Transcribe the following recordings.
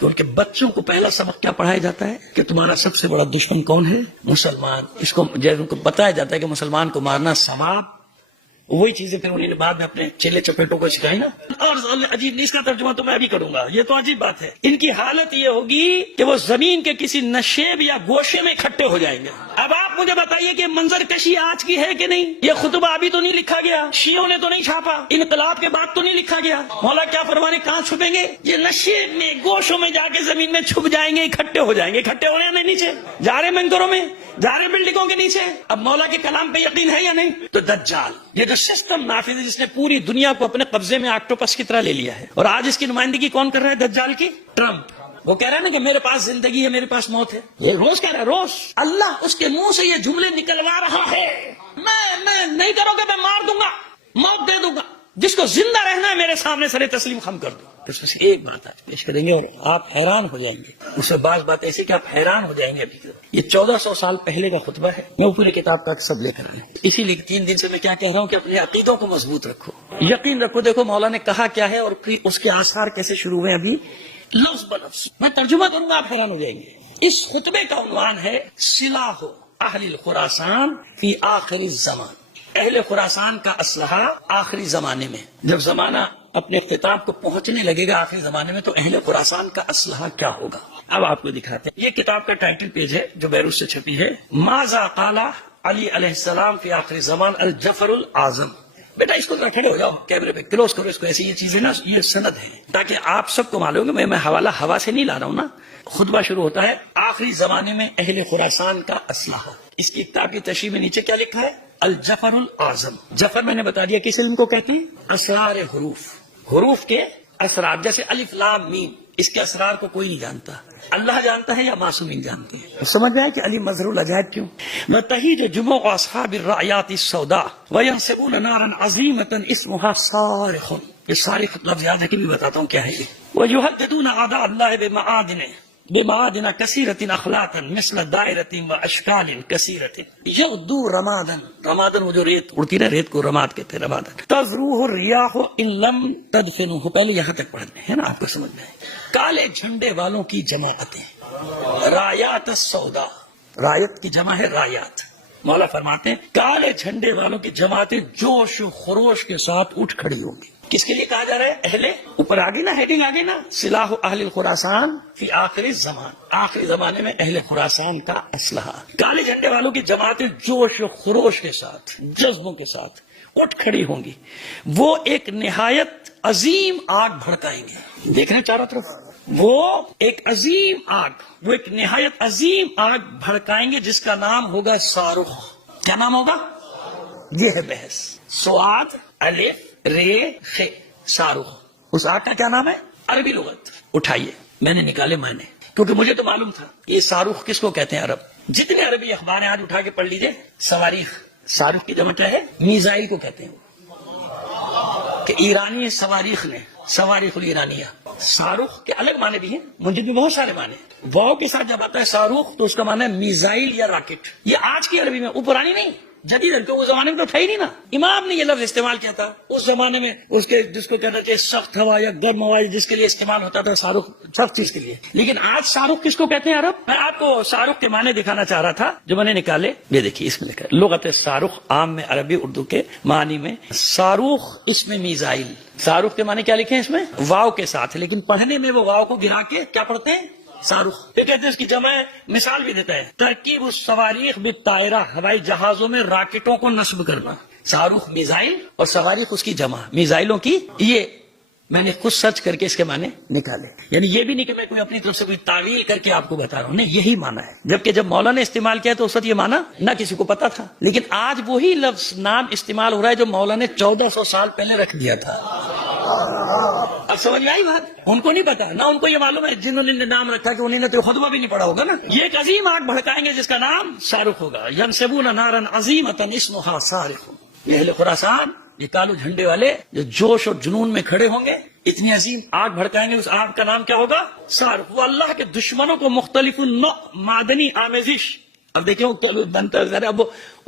تو ان کے بچوں کو پہلا سبق کیا پڑھایا جاتا ہے کہ تمہارا سب سے بڑا دشمن کون ہے؟ مسلمان. اس کو جب ان کو بتایا جاتا ہے کہ مسلمان کو مارنا ثواب، وہی چیزیں پھر انہوں نے بعد میں اپنے چیلے چپیٹوں کو سکھائی نا. اور عجیب نہیں، اس کا ترجمہ تو میں ابھی کروں گا، یہ تو عجیب بات ہے. ان کی حالت یہ ہوگی کہ وہ زمین کے کسی نشیب یا گوشے میں اکٹھے ہو جائیں گے. اب آپ مجھے بتائیے کہ منظر کشی آج کی ہے کہ نہیں؟ یہ خطبہ ابھی تو نہیں لکھا گیا، شیعوں نے تو نہیں چھاپا، انقلاب کے بعد تو نہیں لکھا گیا. مولا کیا فرمانے کہاں چھپیں گے؟ یہ نشیب میں گوشوں میں جا کے زمین میں چھپ جائیں گے، اکٹھے ہو جائیں گے. اکٹھے ہونے میں نیچے جا رہے منگروں میں، جا رہے بلڈنگوں کے نیچے. اب مولا کے کلام پہ یقین ہے یا نہیں؟ تو دجال یہ جو سسٹم نافذ ہے جس نے پوری دنیا کو اپنے قبضے میں آکٹوپس کی طرح لے لیا ہے، اور آج اس کی نمائندگی کون کر رہا ہے دجال کی؟ ٹرمپ. وہ کہہ رہا ہے نا کہ میرے پاس زندگی ہے، میرے پاس موت ہے. یہ روز کہہ رہا ہے، روز اللہ اس کے منہ سے یہ جملے نکلوا رہا ہے. میں نہیں کرو گے، میں مار دوں گا، موت دے دوں گا. جس کو زندہ رہنا ہے میرے سامنے سر تسلیم خم کر دو. اس میں سے ایک بات آج پیش کریں گے اور آپ حیران ہو جائیں گے. اس میں بعض بات ایسی کہ آپ حیران ہو جائیں گے. ابھی یہ 1400 سال پہلے کا خطبہ ہے، میں پوری کتاب کا سب لے کر آیا. اسی لیے 3 دن سے میں کیا کہہ رہا ہوں کہ اپنے عقیدوں کو مضبوط رکھو، یقین رکھو. دیکھو مولا نے کہا کیا ہے اور اس کے آثار کیسے شروع ہوئے. ابھی لفظ بلفظ میں ترجمہ کروں گا، آپ حیران ہو جائیں گے. اس خطبے کا عنوان ہے سلاح اہل خراسان فی آخر الزمان. اہل خراسان کا اسلحہ آخری زمانے میں. جب زمانہ اپنے اختتام کو پہنچنے لگے گا آخری زمانے میں، تو اہل خراسان کا اسلحہ کیا ہوگا. اب آپ کو دکھاتے ہیں. یہ کتاب کا ٹائٹل پیج ہے جو بیروت سے چھپی ہے، ماذا قال علی علیہ السلام فی آخر زمان الجفر الاعظم. بیٹا اس کو ذرا کھڑے ہو جاؤ، کیمرے پہ کلوز کرو اس کو. ایسی یہ چیزیں نا، یہ سند ہے تاکہ آپ سب کو معلوم ہے. میں حوالہ ہوا سے نہیں لا رہا ہوں نا. خطبہ شروع ہوتا ہے آخری زمانے میں اہل خراسان کا اسلحہ. اس کی کتاب کی تشریح میں نیچے کیا لکھا ہے؟ الجفر الاعظم. جفر میں نے بتا دیا کس علم کو کہتے ہیں؟ اسرار حروف. حروف کے اسرار، جیسے الف لام میم، اس کے اسرار کو کوئی نہیں جانتا. اللہ جانتا ہے یا معصومین جانتے ہیں؟ سمجھ میں آئے کہ علی مظہر العجائب کیوں؟ وتہیج جموع اصحاب الرایات السوداء وینصبون نارا عظیمۃ اسمها صارخ. یہ صارخ لفظ یاد ہے کہ بھی بتاتا ہوں کیا ہے یہ. ویہددون اعداء اللہ بمعادن کثیرۃ اخلاقا مثل دائرۃ واشکال کثیرۃ یغدو رمادن. رمادن وہ جو ریت اڑتی نا، ریت کو رماد کہتے ہیں. رمادن تذروہ الریاح ان لم تدفنوہ. پہلے یہاں تک پڑھنے ہیں نا، آپ کو سمجھ میں آئے. کالے جھنڈے والوں کی جماعتیں، رایات السوداء. رایت کی جمع ہے رایات. مولا فرماتے ہیں کالے جھنڈے والوں کی جماعتیں جوش و خروش کے ساتھ اٹھ کھڑی ہوں گی. کس کے لیے کہا جا رہا ہے؟ اہل اوپر آگے نا، ہیڈنگ آگے نا، سلاح اہل خراسان فی آخر الزمان. آخری زمانے میں اہل خراسان کا اسلحہ. کالے جھنڈے والوں کی جماعتیں جوش و خروش کے ساتھ، جذبوں کے ساتھ اٹھ کھڑی ہوں گی. وہ ایک نہایت عظیم آگ بھڑکائیں گے. دیکھ رہے ہیں چاروں طرف، وہ ایک عظیم آگ، وہ ایک نہایت عظیم آگ بھڑکائیں گے جس کا نام ہوگا صاروخ. کیا نام ہوگا؟ یہ ہے بحث. سواد الف رے خ، صاروخ. اس آگ کا کیا نام ہے؟ عربی لغت. اٹھائیے، میں نے نکالے معنی، کیونکہ مجھے تو معلوم تھا یہ صاروخ کس کو کہتے ہیں. عرب جتنے عربی اخبار ہیں آج اٹھا کے پڑھ لیجئے. صواریخ، صاروخ کی جمع کیا ہے؟ میزائل کو کہتے ہیں. کہ ایرانی صواریخ نے، صواریخ الایرانیہ. صاروخ کے الگ معنی بھی ہیں، مجھے بھی بہت سارے معنی. واو کے ساتھ جب آتا ہے صاروخ تو اس کا معنی ہے میزائل یا راکٹ. یہ آج کی عربی میں، وہ پرانی نہیں، جدید ہے. اس زمانے میں تو تھا ہی نہیں نا. امام نے یہ لفظ استعمال کیا تھا اس زمانے میں، اس کے جس کو کہنا چاہیے سخت ہوا یا گرم ہوا، جس کے لیے استعمال ہوتا تھا صاروخ، سخت چیز کے لیے. لیکن آج صاروخ کس کو کہتے ہیں عرب؟ میں آپ کو صاروخ کے معنی دکھانا چاہ رہا تھا جو میں نے نکالے. یہ دیکھیے اس میں لکھا ہے لغت صاروخ عام میں عربی اردو کے معنی میں. صاروخ اس میں میزائل. صاروخ کے معنی کیا لکھے ہیں اس میں؟ واو کے ساتھ، لیکن پڑھنے میں وہ واو کو گرا کے کیا پڑھتے ہیں؟ صاروخ. یہ کہتے ہیں اس کی جمع ہے، مثال بھی دیتا ہے، ترکیب الصواریخ بالطائرہ، ہوائی جہازوں میں راکٹوں کو نصب کرنا. صاروخ میزائل اور صواریخ اس کی جمع میزائلوں کی. یہ میں نے خود سرچ کر کے اس کے معنی نکالے. یعنی یہ بھی نہیں کہ میں کوئی اپنی طرف سے کوئی تعویل کر کے آپ کو بتا رہا ہوں، نہیں، یہی معنی ہے. جبکہ جب مولا نے استعمال کیا تو اس وقت یہ معنی نہ کسی کو پتا تھا. لیکن آج وہی لفظ نام استعمال ہو رہا ہے جو مولا نے 1400 سال پہلے رکھ دیا تھا. اب سمجھ میں آئی بات؟ ان کو نہیں پتا، نہ ان کو یہ معلوم ہے جنہوں نے نام رکھا کہ انہوں نے تو خطبہ بھی نہیں پڑھا ہوگا نا. یہ ایک عظیم آگ بھڑکائیں گے جس کا نام صاروخ ہوگا. ینصبون نارا عظیمۃ اسمها صارخ. یہ اہل خراسان، یہ کالو جھنڈے والے جو جوش اور جنون میں کھڑے ہوں گے، اتنی عظیم آگ بھڑکائیں گے. اس آگ کا نام کیا ہوگا؟ صاروخ. وہ اللہ کے دشمنوں کو مختلف معدنی آمیزش. اب دیکھیں بنتا ہے، اب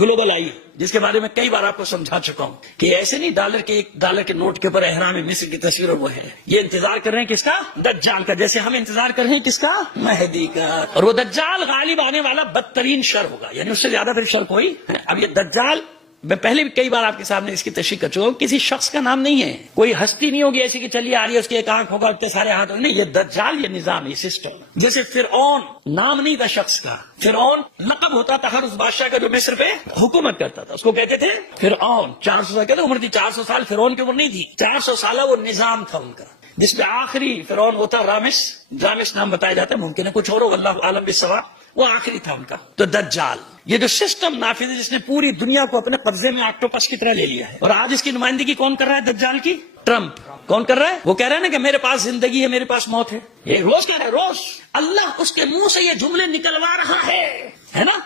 گلوبل آئی جس کے بارے میں کئی بار آپ کو سمجھا چکا ہوں کہ ایسے نہیں $1 کے نوٹ کے اوپر احرام مصر کی تصویر وہ ہے. یہ انتظار کر رہے ہیں کس کا؟ دجال کا. جیسے ہم انتظار کر رہے ہیں کس کا؟ مہدی کا. اور وہ دجال غالب آنے والا بدترین شر ہوگا, یعنی اس سے زیادہ تر شر کوئی. اب یہ دجال میں پہلے بھی کئی بار آپ کے سامنے اس کی تشریح کر چکا ہوں. کسی شخص کا نام نہیں ہے, کوئی ہستی نہیں ہوگی ایسی کہ چلیے آ رہی ہے اس کے ایک آنکھ ہوگا اتنے سارے ہاتھ ہوگا. نہیں, یہ دجال, یہ نظام, یہ سسٹم. جیسے فرعون نام نہیں تھا شخص کا, فرعون لقب ہوتا تھا ہر اس بادشاہ کا جو مصر پہ حکومت کرتا تھا, اس کو کہتے تھے فرعون. 400 سال کہتے عمر تھی, 400 سال فرعون کی عمر نہیں تھی, 400 سال وہ نظام تھا ان کا, جس میں آخری فرعون ہوتا رامس. رامس نام بتایا جاتا ہے, ممکن ہے کچھ اور ہو, اللہ عالم بالصواب. وہ آخری تھا ان کا. تو دجال یہ جو سسٹم نافذ ہے جس نے پوری دنیا کو اپنے قبضے میں آکٹوپس کی طرح لے لیا ہے. اور آج اس کی نمائندگی کون کر رہا ہے دجال کی؟ ٹرمپ. کون کر رہا ہے؟ وہ کہہ رہا ہے نا کہ میرے پاس زندگی ہے, میرے پاس موت ہے. یہ روز کہہ رہا ہے, روز اللہ اس کے منہ سے یہ جملے نکلوا رہا ہے نا.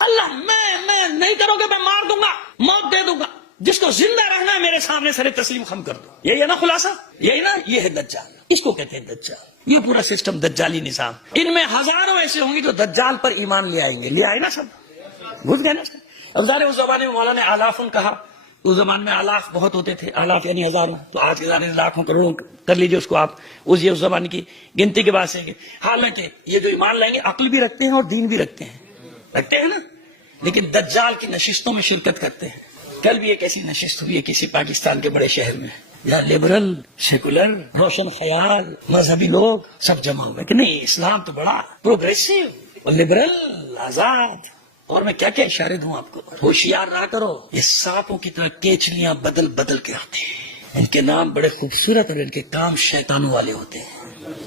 اللہ میں نہیں کرو گے, میں مار دوں گا, موت دے دوں گا. جس کو زندہ رہنا ہے میرے سامنے سر تسلیم خم کر دو. یہی ہے نا خلاصہ, یہی نا, یہ ہے دجال. اس کو کہتے ہیں دجال. یہ پورا سسٹم دجالی نظام. ان میں ہزاروں ایسے ہوں گے جو دجال پر ایمان لے آئیں گے. لے آئے نا سب, بھول گئے نا سب. اب ظاہر اس زمانے میں مولانا نے آلافن کہا, اس زمانے میں آلاف بہت ہوتے تھے, آلاف یعنی ہزاروں. تو آج کے زمانے میں لاکھوں کروڑوں کر لیجیے اس کو آپ, اس زمانے کی گنتی کے بعد سے. حالانکہ یہ جو ایمان لائیں گے عقل بھی رکھتے ہیں اور دین بھی رکھتے ہیں نا, لیکن دجال کی نشستوں میں شرکت کرتے ہیں. کل بھی ایک ایسی نشست ہوئی ہے کسی پاکستان کے بڑے شہر میں, یا لبرل, سیکولر, روشن خیال, مذہبی لوگ سب جمع ہوئے کہ نہیں اسلام تو بڑا پروگریسو اور لبرل, آزاد. اور میں کیا کیا اشارے دوں آپ کو, ہوشیار رہا کرو. یہ سانپوں کی طرح کیچلیاں بدل بدل کے آتے ہیں. ان کے نام بڑے خوبصورت اور ان کے کام شیطانوں والے ہوتے ہیں.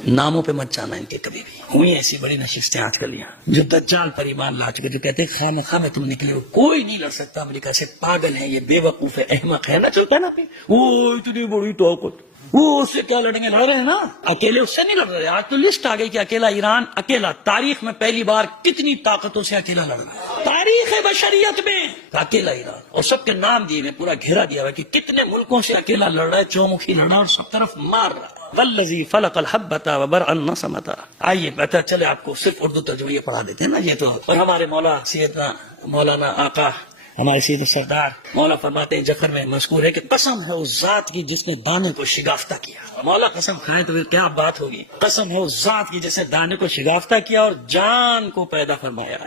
ناموں پہ مت جانا ان کے کبھی بھی. ہوئی ایسی بڑی نشستیں آج کل یہاں جو دجال پر ایمان لا چکے, جو کہتے ہیں خام خواہ میں تم نکلے ہو, کوئی نہیں لڑ سکتا امریکہ سے, پاگل ہے یہ, بے وقوف ہے, احمق ہے نا. چلتا ہے نا وہ اتنی بڑی طاقت, وہ اس سے کیا لڑیں گے, لڑ رہے ہیں نا اکیلے, اس سے نہیں لڑ رہے. آج تو لسٹ آ گئی کہ اکیلا ایران, اکیلا تاریخ میں پہلی بار کتنی طاقتوں سے اکیلا لڑ رہا ہے تاریخ بشریت میں, اکیلا ایران. اور سب کے نام دیے ہوئے, پورا گھیرا دیا ہوا کہ کتنے ملکوں سے اکیلا لڑ رہا ہے, چومکھی لڑ رہا ہے اور سب طرف مار رہا ہے. والذی فلق الحبۃ وبرأ النسمۃ. آئیے پتہ چلے آپ کو, صرف اردو ترجمہ یہ پڑھا دیتے ہیں نا یہ تو. اور ہمارے مولانا آقا ہمارے سید سردار مولا فرماتے ہیں, جخر میں مذکور ہے کہ قسم ہے اس ذات کی جس نے دانے کو شگافتہ کیا. مولا قسم کھائے تو کیا بات ہوگی. قسم ہے اس ذات کی جس نے دانے کو شگافتہ کیا اور جان کو پیدا فرمایا,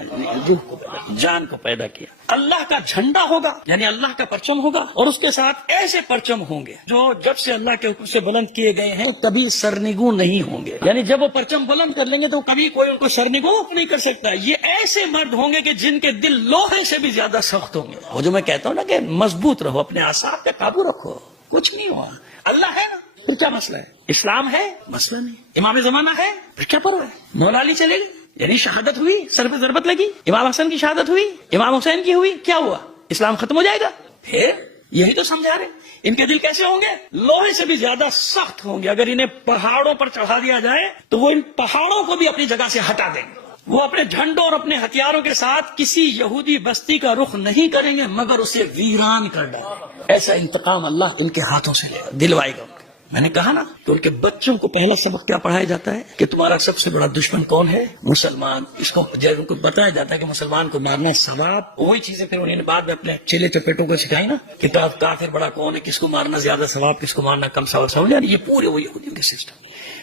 روح کو پیدا, جان کو پیدا کیا. اللہ کا جھنڈا ہوگا, یعنی اللہ کا پرچم ہوگا, اور اس کے ساتھ ایسے پرچم ہوں گے جو جب سے اللہ کے حکم سے بلند کیے گئے ہیں کبھی سرنگو نہیں ہوں گے. یعنی جب وہ پرچم بلند کر لیں گے تو کبھی کوئی ان کو سرنگو نہیں کر سکتا. یہ ایسے مرد ہوں گے کہ جن کے دل لوہے سے بھی زیادہ سخت ہوں گے. وہ جو میں کہتا ہوں نا کہ مضبوط رہو, اپنے اعصاب پہ قابو رکھو, کچھ نہیں ہوا. اللہ ہے نا, پھر کیا مسئلہ ہے. اسلام ہے, مسئلہ نہیں. امام زمانہ ہے, پھر کیا پرواہ ہے. مولا علی چلے گئے, یعنی شہادت ہوئی, سر پہ ضربت لگی. امام حسن کی شہادت ہوئی, امام حسین کی ہوئی, کیا ہوا, اسلام ختم ہو جائے گا. پھر یہی تو سمجھا رہے. ان کے دل کیسے ہوں گے, لوہے سے بھی زیادہ سخت ہوں گے. اگر انہیں پہاڑوں پر چڑھا دیا جائے تو وہ ان پہاڑوں کو بھی اپنی جگہ سے ہٹا دیں گے. وہ اپنے جھنڈوں اور اپنے ہتھیاروں کے ساتھ کسی یہودی بستی کا رخ نہیں کریں گے مگر اسے ویران کر ڈالیں. ایسا انتقام اللہ ان کے ہاتھوں سے دلوائے گا. میں نے کہا نا کہ ان کے بچوں کو پہلا سبق کیا پڑھایا جاتا ہے کہ تمہارا سب سے بڑا دشمن کون ہے, مسلمان. اس کو جب ان کو بتایا جاتا ہے کہ مسلمان کو مارنا ثواب, وہی چیزیں پھر انہوں نے بعد میں اپنے چیلے چپیٹوں کو سکھائی نا کہ کافر بڑا کون ہے, کس کو مارنا زیادہ ثواب, کس کو مارنا کم ثواب. یہ پورے وہ یہودیوں کے سسٹم.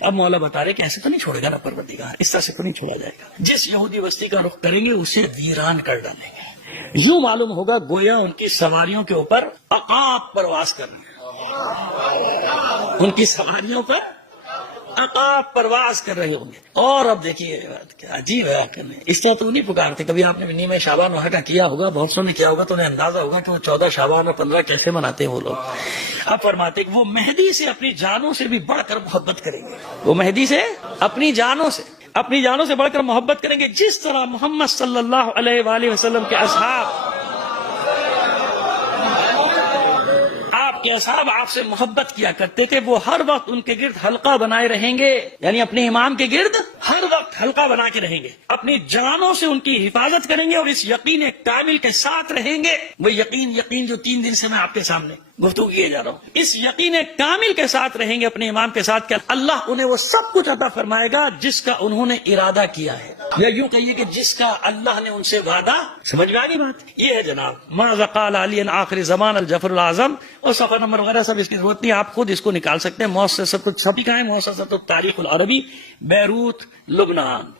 اب مولا بتا رہے کہ ایسے تو نہیں چھوڑے گا نا پروردگار, اس طرح سے تو نہیں چھوڑا جائے گا. جس یہودی بستی کا رخ کریں گے اسے ویران کر ڈالیں گے. یوں معلوم ہوگا گویا ان کی سواریوں کے اوپر عقاب پرواز کر رہے ہیں, ان کی سواریوں پر عقاب پرواز کر رہے ہوں گے. اور اب دیکھیے کیا عجیب ہے, اس طرح تو نہیں پکارتے. کبھی آپ نے نیمہ شعبان وہاں کا کیا ہوگا, بہت سو نے کیا ہوگا, تو انہیں اندازہ ہوگا کہ وہ 14 شعبان اور 15 کیسے مناتے ہیں وہ لوگ. اب فرماتے کہ وہ مہدی سے اپنی جانوں سے بھی بڑھ کر محبت کریں گے. وہ مہدی سے اپنی جانوں سے بڑھ کر محبت کریں گے, جس طرح محمد صلی اللہ علیہ وآلہ وسلم کے اصحاب کے اصحاب آپ سے محبت کیا کرتے تھے. وہ ہر وقت ان کے گرد حلقہ بنائے رہیں گے, یعنی اپنے امام کے گرد ہر وقت حلقہ بنا کے رہیں گے. اپنی جانوں سے ان کی حفاظت کریں گے اور اس یقین کامل کے ساتھ رہیں گے. وہ یقین جو 3 دن سے میں آپ کے سامنے گفتگو کیے جا رہا ہوں. اس یقین کامل کے ساتھ رہیں گے اپنے امام کے ساتھ کہ اللہ انہیں وہ سب کچھ عطا فرمائے گا جس کا انہوں نے ارادہ کیا ہے, یا یوں کہیے کہ جس کا اللہ نے ان سے وعدہ. سمجھ میں آ گئی بات؟ یہ ہے جناب ماذا قال علی آخر زمان الجفر العظم, اور صفحہ نمبر وغیرہ سب اس کی ضرورت نہیں, آپ خود اس کو نکال سکتے ہیں. مؤسسۃ چھپی کہاں ہے؟ مؤسسۃ التاریخ العربی, بیروت, لبنان.